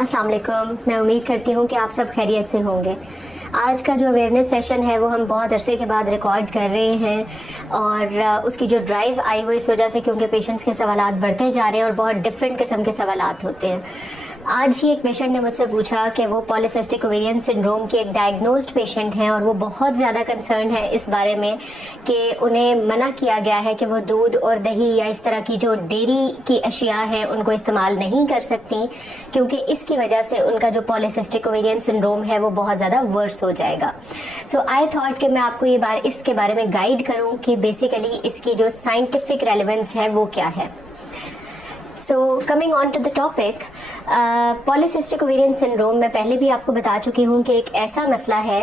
अस्सलाम वालेकुम। मैं उम्मीद करती हूँ कि आप सब खैरियत से होंगे। आज का जो अवेयरनेस सेशन है वो हम बहुत अरसे के बाद रिकॉर्ड कर रहे हैं और उसकी जो ड्राइव आई वो इस वजह से क्योंकि पेशेंट्स के सवालात बढ़ते जा रहे हैं और बहुत डिफरेंट किस्म के सवालात होते हैं। आज ही एक पेशेंट ने मुझसे पूछा कि वो पॉलीसिस्टिक ओवेरियन सिंड्रोम के एक डायग्नोज्ड पेशेंट हैं और वो बहुत ज़्यादा कंसर्न है इस बारे में कि उन्हें मना किया गया है कि वो दूध और दही या इस तरह की जो डेयरी की अशिया हैं उनको इस्तेमाल नहीं कर सकती, क्योंकि इसकी वजह से उनका जो पॉलीसिस्टिक ओवेरियन सिंड्रोम है वो बहुत ज़्यादा वर्स हो जाएगा। सो आई थॉट कि मैं आपको इसके बारे में गाइड करूँ कि बेसिकली इसकी जो साइंटिफिक रेलेवेंस है वो क्या है। So coming on to the topic, polycystic ovarian syndrome मैं पहले भी आपको बता चुकी हूँ कि एक ऐसा मसला है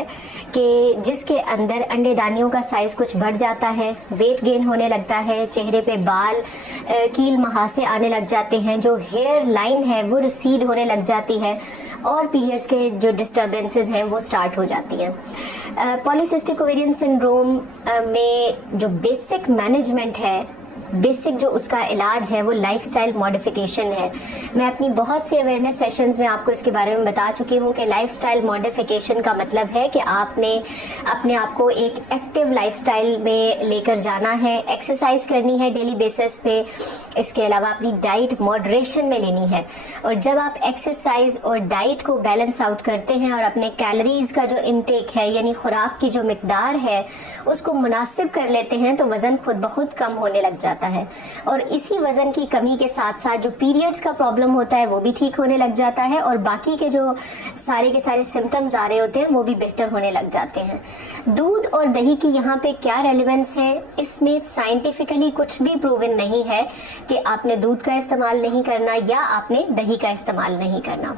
कि जिसके अंदर अंडेदानियों का साइज कुछ बढ़ जाता है, वेट गेन होने लगता है, चेहरे पे बाल कील महासे आने लग जाते हैं, जो हेयर लाइन है वो रिसीड होने लग जाती है और पीरियड्स के जो डिस्टर्बेंसेस हैं वो स्टार्ट हो जाती हैं। पॉलीसिस्टिक ओवेरियन सिंड्रोम में जो बेसिक मैनेजमेंट है, बेसिक जो उसका इलाज है वो लाइफस्टाइल मॉडिफिकेशन है। मैं अपनी बहुत सी अवेयरनेस सेशंस में आपको इसके बारे में बता चुकी हूँ कि लाइफस्टाइल मॉडिफिकेशन का मतलब है कि आपने अपने आप को एक एक्टिव लाइफस्टाइल में लेकर जाना है, एक्सरसाइज करनी है डेली बेसिस पे, इसके अलावा अपनी डाइट मॉडरेशन में लेनी है। और जब आप एक्सरसाइज और डाइट को बैलेंस आउट करते हैं और अपने कैलोरीज का जो इनटेक है यानी खुराक की जो मिकदार है उसको मुनासिब कर लेते हैं तो वजन खुद ब खुद कम होने लग जाता है। और इसी वजन की कमी के साथ साथ जो पीरियड्स का प्रॉब्लम होता है वो भी ठीक होने लग जाता है और बाकी के जो सारे के सारे सिम्टम्स आ रहे होते हैं वो भी बेहतर होने लग जाते हैं। दूध और दही की यहाँ पे क्या रेलेवेंस है, इसमें साइंटिफिकली कुछ भी प्रूवन नहीं है कि आपने दूध का इस्तेमाल नहीं करना या आपने दही का इस्तेमाल नहीं करना।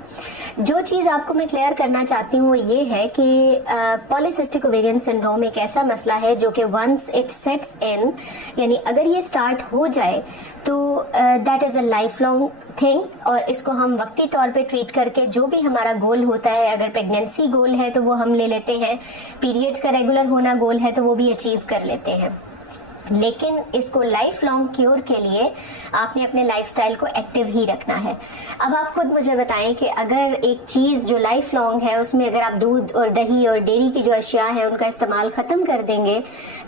जो चीज आपको मैं क्लियर करना चाहती हूँ ये है कि पॉलीसिस्टिक ओवेरियन सिंड्रोम एक ऐसा मसला है जो कि वंस इट सेट्स इन, यानी अगर ये स्टार्ट हो जाए तो that is a life long thing और इसको हम वक्ती तौर पे ट्रीट करके जो भी हमारा गोल होता है, अगर प्रेगनेंसी गोल है तो वो हम ले लेते हैं, पीरियड्स का रेगुलर होना गोल है तो वो भी अचीव कर लेते हैं। लेकिन इसको लाइफ लॉन्ग क्योर के लिए आपने अपने लाइफस्टाइल को एक्टिव ही रखना है। अब आप खुद मुझे बताएं कि अगर एक चीज जो लाइफ लॉन्ग है उसमें अगर आप दूध और दही और डेयरी की जो अशिया है उनका इस्तेमाल खत्म कर देंगे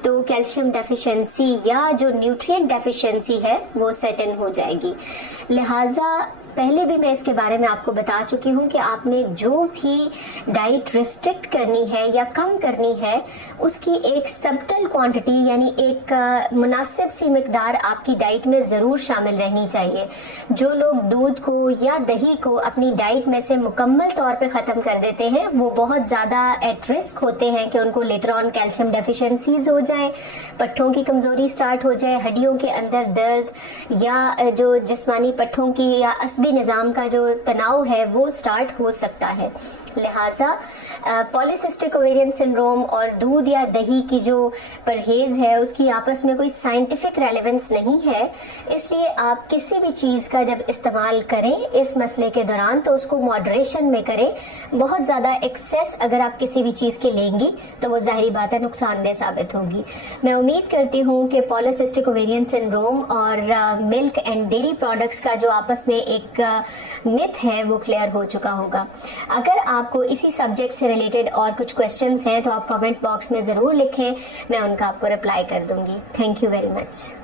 तो कैल्शियम डेफिशिएंसी या जो न्यूट्रिएंट डेफिशिएंसी है वो सेट इन हो जाएगी। लिहाजा पहले भी मैं इसके बारे में आपको बता चुकी हूँ कि आपने जो भी डाइट रिस्ट्रिक्ट करनी है या कम करनी है उसकी एक सबटल क्वांटिटी यानी एक मुनासिब सी मिकदार आपकी डाइट में ज़रूर शामिल रहनी चाहिए। जो लोग दूध को या दही को अपनी डाइट में से मुकम्मल तौर पे ख़त्म कर देते हैं वो बहुत ज़्यादा एट रिस्क होते हैं कि उनको लेटर ऑन कैल्शियम डेफिशिएंसीज हो जाए, पट्ठों की कमज़ोरी स्टार्ट हो जाए, हड्डियों के अंदर दर्द या जो जिस्मानी पट्ठों की या असबी निज़ाम का जो तनाव है वो स्टार्ट हो सकता है। लिहाजा पॉलीसिस्टिक ओवेरियन सिंड्रोम और दूध या दही की जो परहेज है उसकी आपस में कोई साइंटिफिक रेलेवेंस नहीं है, इसलिए आप किसी भी चीज़ का जब इस्तेमाल करें इस मसले के दौरान तो उसको मॉडरेशन में करें। बहुत ज़्यादा एक्सेस अगर आप किसी भी चीज़ की लेंगी तो वो ज़ाहिरी बात है नुकसानदेह साबित होगी। मैं उम्मीद करती हूँ कि पॉलीसिस्टिक ओवेरियन सिंड्रोम और मिल्क एंड डेयरी प्रोडक्ट्स का जो आपस में एक मिथ है वो क्लियर हो चुका होगा। अगर आपको इसी सब्जेक्ट से रिलेटेड और कुछ क्वेश्चंस हैं तो आप कमेंट बॉक्स में ज़रूर लिखें, मैं उनका आपको रिप्लाई कर दूंगी। Thank you very much.